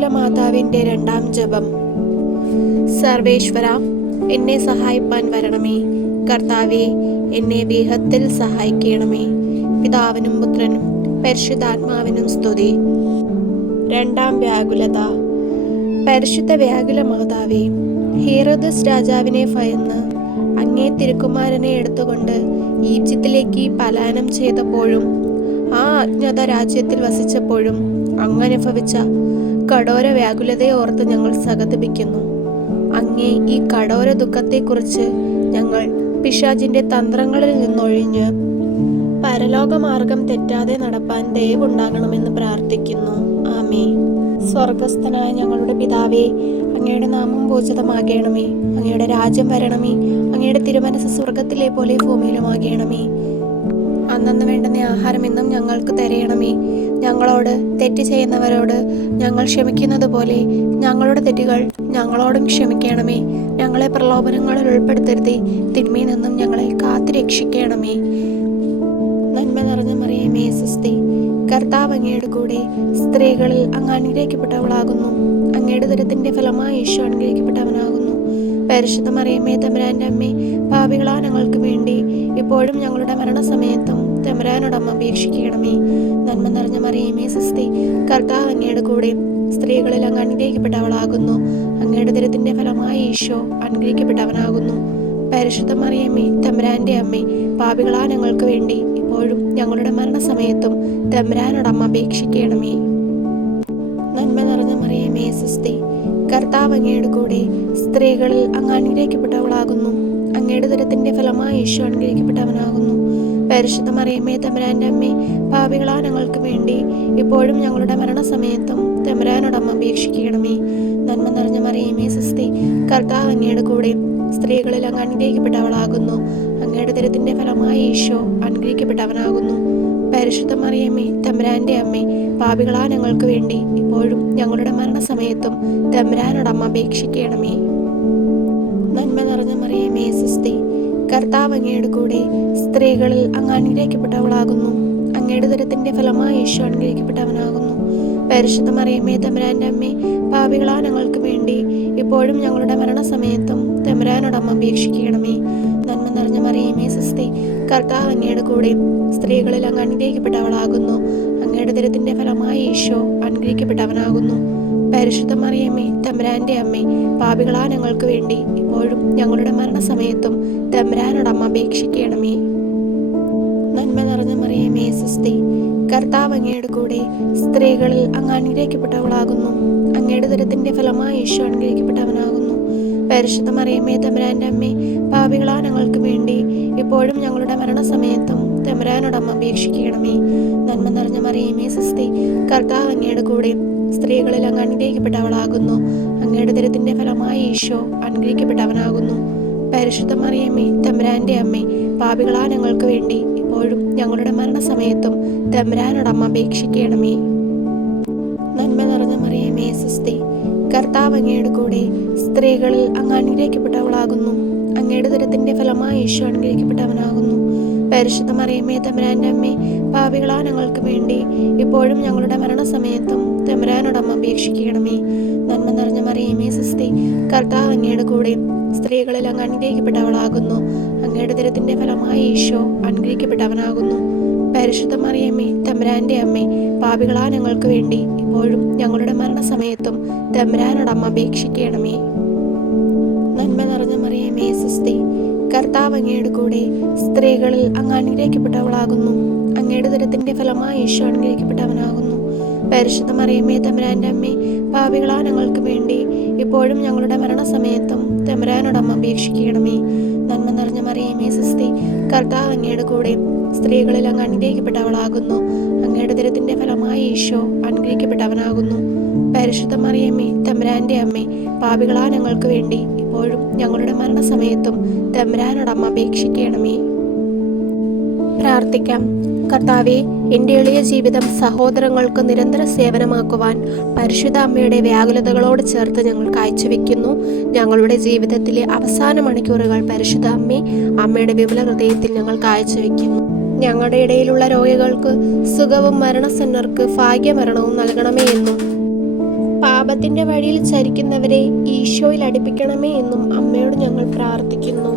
വ്യാകുല മാതാവിൻ്റെ രണ്ടാം ജപം. സർവേശ്വര, എന്നെ സഹായിപ്പാൻ വരണമേ. കർത്താവേ, എന്നെ വേഗത്തിൽ സഹായിക്കണമേ. പിതാവിനും പുത്രനും പരിശുദ്ധാത്മാവിനും സ്തുതി. രണ്ടാം വ്യാകുലത. പരിശുദ്ധ വ്യാകുല മാതാവേ, ഹേറോദസ് രാജാവിനെ ഭയന്ന് അങ്ങേ തിരുക്കുമാരനെ എടുത്തുകൊണ്ട് ഈജിപ്തിലേക്ക് പലായനം ചെയ്തപ്പോഴും ആ അജ്ഞാത രാജ്യത്തിൽ വസിച്ചപ്പോഴും അങ്ങ് അനുഭവിച്ച കഠോര വ്യാകുലതയെ ഓർത്ത് ഞങ്ങൾ സഹതപിക്കുന്നു. അങ്ങേ ഈ കഠോര ദുഃഖത്തെക്കുറിച്ച് ഞങ്ങൾ പിശാചിന്റെ തന്ത്രങ്ങളിൽ നിന്നൊഴിഞ്ഞ് പരലോകമാർഗം തെറ്റാതെ നടപ്പാൻ ദയവുണ്ടാകണമെന്ന് പ്രാർത്ഥിക്കുന്നു. ആമേൻ. സ്വർഗസ്ഥനായ ഞങ്ങളുടെ പിതാവേ, അങ്ങയുടെ നാമം പൂജിതമാകണമേ. അങ്ങയുടെ രാജ്യം വരണമേ. അങ്ങയുടെ തിരുമനസ്സ് സ്വർഗത്തിലെ പോലെ ഭൂമിയിലുമാകണമേ. അന്നന്ന് വേണ്ടുന്ന ആഹാരം എന്നും ഞങ്ങൾക്ക് തരയണമേ. ഞങ്ങളോട് തെറ്റ് ചെയ്യുന്നവരോട് ഞങ്ങൾ ക്ഷമിക്കുന്നത് പോലെ ഞങ്ങളുടെ തെറ്റുകൾ ഞങ്ങളോടും ക്ഷമിക്കണമേ. ഞങ്ങളെ പ്രലോഭനങ്ങളിൽ ഉൾപ്പെടുത്തരുതേ. തിന്മയിൽ നിന്നും ഞങ്ങളെ കാത്തു രക്ഷിക്കണമേ. നന്മ നിറഞ്ഞ മറിയമേ, സ്വസ്തി. കർത്താവ് അങ്ങയുടെ കൂടെ സ്ത്രീകളിൽ അങ്ങ് അനുഗ്രഹിക്കപ്പെട്ടവളാകുന്നു. അങ്ങയുടെ ദുരത്തിന്റെ ഫലമായി ഈശോ അനുഗ്രഹിക്കപ്പെട്ടവനാകുന്നു. പരിശുദ്ധ മറിയമേ, തമ്പുരാന്റെ അമ്മേ, പാപികളാ ഞങ്ങൾക്ക് വേണ്ടി ഇപ്പോഴും ഞങ്ങളുടെ മരണസമയത്തും തമ്പുരാനോട് അമ്മ അപേക്ഷിക്കണമേ. നന്മ നിറഞ്ഞ മറിയമേ, സ്വസ്തി. കർത്താവ് അങ്ങയുടെ കൂടെ സ്ത്രീകളിൽ അങ്ങ് അനുഗ്രഹിക്കപ്പെട്ടവളാകുന്നു. അങ്ങയുടെ ദുരത്തിന്റെ ഫലമായി ഈശോ അനുഗ്രഹിക്കപ്പെട്ടവനാകുന്നു. പരിശുദ്ധ മറിയമേ, തമ്പുരാന്റെ അമ്മേ, പാപികളാ ഞങ്ങൾക്ക് വേണ്ടി ഇപ്പോഴും ഞങ്ങളുടെ മരണസമയത്തും തമ്പുരാനോട് അമ്മ അപേക്ഷിക്കണമേ. നന്മ നിറഞ്ഞ മറിയമേ, സ്വസ്തി. കർത്താവ് അങ്ങയുടെ കൂടെ സ്ത്രീകളിൽ അങ്ങ് അനുഗ്രഹിക്കപ്പെട്ടവളാകുന്നു. അങ്ങയുടെ ദുരത്തിന്റെ ഫലമായി ഈശോ അനുഗ്രഹിക്കപ്പെട്ടവനാകുന്നു. പരിശുദ്ധ മറിയമേ, തമ്പുരാന്റെ അമ്മേ, പാപികളാ ഞങ്ങൾക്ക് വേണ്ടി ഇപ്പോഴും ഞങ്ങളുടെ മരണസമയത്തും തമ്പുരാനോട് അമ്മ അപേക്ഷിക്കണമേ. നന്മ നിറഞ്ഞ മറിയമേ, സ്വസ്തി. കർത്താവ് അങ്ങയുടെ കൂടെ സ്ത്രീകളിൽ അങ്ങ് അനുഗ്രഹിക്കപ്പെട്ടവളാകുന്നു. അങ്ങയുടെ ദുരത്തിന്റെ ഫലമായി ഈശോ അനുഗ്രഹിക്കപ്പെട്ടവനാകുന്നു. പരിശുദ്ധ മറിയമേ, തമ്പുരാന്റെ അമ്മേ, പാപികളാ ഞങ്ങൾക്ക് വേണ്ടി ഇപ്പോഴും ഞങ്ങളുടെ മരണസമയത്തും തമ്പുരാനോട് അമ്മ അപേക്ഷിക്കണമേ. നന്മ നിറഞ്ഞ മറിയമേ, സ്വസ്തി. കർത്താവ് അങ്ങയുടെ കൂടെ സ്ത്രീകളിൽ അങ്ങ് അനുഗ്രഹിക്കപ്പെട്ടവളാകുന്നു. അങ്ങയുടെ ദുരത്തിന്റെ ഫലമായി ഈശോ അനുഗ്രഹിക്കപ്പെട്ടവനാകുന്നു. പരിശുദ്ധ മറിയമേ, തമ്പുരാന്റെ അമ്മേ, പാപികളാ ഞങ്ങൾക്ക് വേണ്ടി ഇപ്പോഴും ഞങ്ങളുടെ മരണസമയത്തും തമ്പുരാനോട് അമ്മ അപേക്ഷിക്കണമേ. നന്മ നിറഞ്ഞ മറിയമേ, സ്വസ്തി. കർത്താവ് അങ്ങയുടെ കൂടെ സ്ത്രീകളിൽ അങ്ങ് അനുഗ്രഹിക്കപ്പെട്ടവളാകുന്നു. അങ്ങയുടെ ദുരത്തിന്റെ ഫലമായി ഈശോ അനുഗ്രഹിക്കപ്പെട്ടവനാകുന്നു. പരിശുദ്ധ മറിയമേ, തമ്പുരാന്റെ അമ്മേ, പാപികളാ ഞങ്ങൾക്ക് വേണ്ടി ഇപ്പോഴും ഞങ്ങളുടെ മരണസമയത്തും തമ്പുരാനോട് അമ്മ അപേക്ഷിക്കണമേ. നന്മ നിറഞ്ഞ മറിയമേ, സ്വസ്തി. കർത്താവ് അങ്ങയുടെ കൂടെ സ്ത്രീകളിൽ അങ്ങ് അനുഗ്രഹിക്കപ്പെട്ടവളാകുന്നു. അങ്ങയുടെ ദുരത്തിന്റെ ഫലമായി ഈശോ അനുഗ്രഹിക്കപ്പെട്ടവനാകുന്നു. പരിശുദ്ധ മറിയമേ, തമ്പുരാന്റെ അമ്മേ, പാപികളാ ഞങ്ങൾക്ക് വേണ്ടി ഇപ്പോഴും ഞങ്ങളുടെ മരണസമയത്തും തമ്പുരാനോട് അമ്മ അപേക്ഷിക്കണമേ. നന്മ നിറഞ്ഞ മറിയമേ, സ്വസ്തി. കർത്താവ് അങ്ങയുടെ കൂടെ സ്ത്രീകളിൽ അങ്ങ് അനുഗ്രഹിക്കപ്പെട്ടവളാകുന്നു. അങ്ങയുടെ ദുരത്തിന്റെ ഫലമായി ഈശോ അനുഗ്രഹിക്കപ്പെട്ടവനാകുന്നു. പരിശുദ്ധ മറിയമേ, തമ്പുരാന്റെ അമ്മേ, പാപികളാ ഞങ്ങൾക്ക് വേണ്ടി ഇപ്പോഴും ഞങ്ങളുടെ മരണസമയത്തും തമ്പുരാനോട് അമ്മ അപേക്ഷിക്കണമേ. നന്മ നിറഞ്ഞ മറിയമേ, സ്വസ്തി. കർത്താവ് അങ്ങയുടെ കൂടെ സ്ത്രീകളിൽ അങ്ങ് അനുഗ്രഹിക്കപ്പെട്ടവളാകുന്നു. അങ്ങയുടെ ദുരത്തിന്റെ ഫലമായി ഈശോ അനുഗ്രഹിക്കപ്പെട്ടവനാകുന്നു. പരിശുദ്ധ മറിയമേ, തമ്പുരാന്റെ അമ്മേ, പാപികളാ ഞങ്ങൾക്ക് വേണ്ടി ഇപ്പോഴും ഞങ്ങളുടെ മരണസമയത്തും തമ്പുരാനോട് അമ്മ അപേക്ഷിക്കണമേ. നന്മ നിറഞ്ഞ മറിയമേ, സ്വസ്തി. കർത്താവ് അങ്ങയുടെ കൂടെ സ്ത്രീകളിൽ അങ്ങ് അനുഗ്രഹിക്കപ്പെട്ടവളാകുന്നു. അങ്ങയുടെ ദുരത്തിന്റെ ഫലമായി ഈശോ അനുഗ്രഹിക്കപ്പെട്ടവനാകുന്നു. പരിശുദ്ധ മറിയമേ, തമ്പുരാന്റെ അമ്മേ, പാപികളാ ഞങ്ങൾക്ക് വേണ്ടി ഇപ്പോഴും ഞങ്ങളുടെ മരണസമയത്തും തമ്പുരാനോട് അമ്മ അപേക്ഷിക്കണമേ. നന്മ നിറഞ്ഞ മറിയമേ, സ്വസ്തി. കർത്താവ് അങ്ങയുടെ കൂടെ സ്ത്രീകളിൽ അങ്ങ് അനുഗ്രഹിക്കപ്പെട്ടവളാകുന്നു. അങ്ങയുടെ ദുരത്തിന്റെ ഫലമായി ഈശോ അനുഗ്രഹിക്കപ്പെട്ടവനാകുന്നു. പരിശുദ്ധ മറിയമേ, തമ്പുരാന്റെ അമ്മേ, പാപികളാ ഞങ്ങൾക്ക് വേണ്ടി ഇപ്പോഴും ഞങ്ങളുടെ മരണസമയത്തും തമ്പുരാനോട് അമ്മ അപേക്ഷിക്കണമേ. നന്മ നിറഞ്ഞ മറിയമേ, സ്വസ്തി. കർത്താവ് അങ്ങയുടെ കൂടെ സ്ത്രീകളിൽ അങ്ങ് അനുഗ്രഹിക്കപ്പെട്ടവളാകുന്നു. അങ്ങയുടെ ദുരത്തിന്റെ ഫലമായി ഈശോ അനുഗ്രഹിക്കപ്പെട്ടവനാകുന്നു. പരിശുദ്ധ മറിയമേ, തമ്പുരാന്റെ അമ്മേ, പാപികളാ ഞങ്ങൾക്ക് വേണ്ടി ഇപ്പോഴും ഞങ്ങളുടെ മരണസമയത്തും തമ്പുരാനോട് അമ്മ അപേക്ഷിക്കണമേ. പ്രാർത്ഥിക്കാം. കർത്താവേ, എൻ്റെ എളിയ ജീവിതം സഹോദരങ്ങൾക്ക് നിരന്തര സേവനമാക്കുവാൻ പരിശുദ്ധ അമ്മയുടെ വ്യാകുലതകളോട് ചേർത്ത് ഞങ്ങൾ കാഴ്ചവെക്കുന്നു. ഞങ്ങളുടെ ജീവിതത്തിലെ അവസാന മണിക്കൂറുകൾ പരിശുദ്ധ അമ്മയുടെ വിമല ഹൃദയത്തിൽ ഞങ്ങൾ കാഴ്ചവെക്കുന്നു. ഞങ്ങളുടെ ഇടയിലുള്ള രോഗികൾക്ക് സുഖവും മരണസന്നർക്ക് ഭാഗ്യമരണവും നൽകണമേ എന്നും പാപത്തിൻ്റെ വഴിയിൽ ചരിക്കുന്നവരെ ഈശോയിൽ അടുപ്പിക്കണമേ എന്നും അമ്മയോട് ഞങ്ങൾ പ്രാർത്ഥിക്കുന്നു.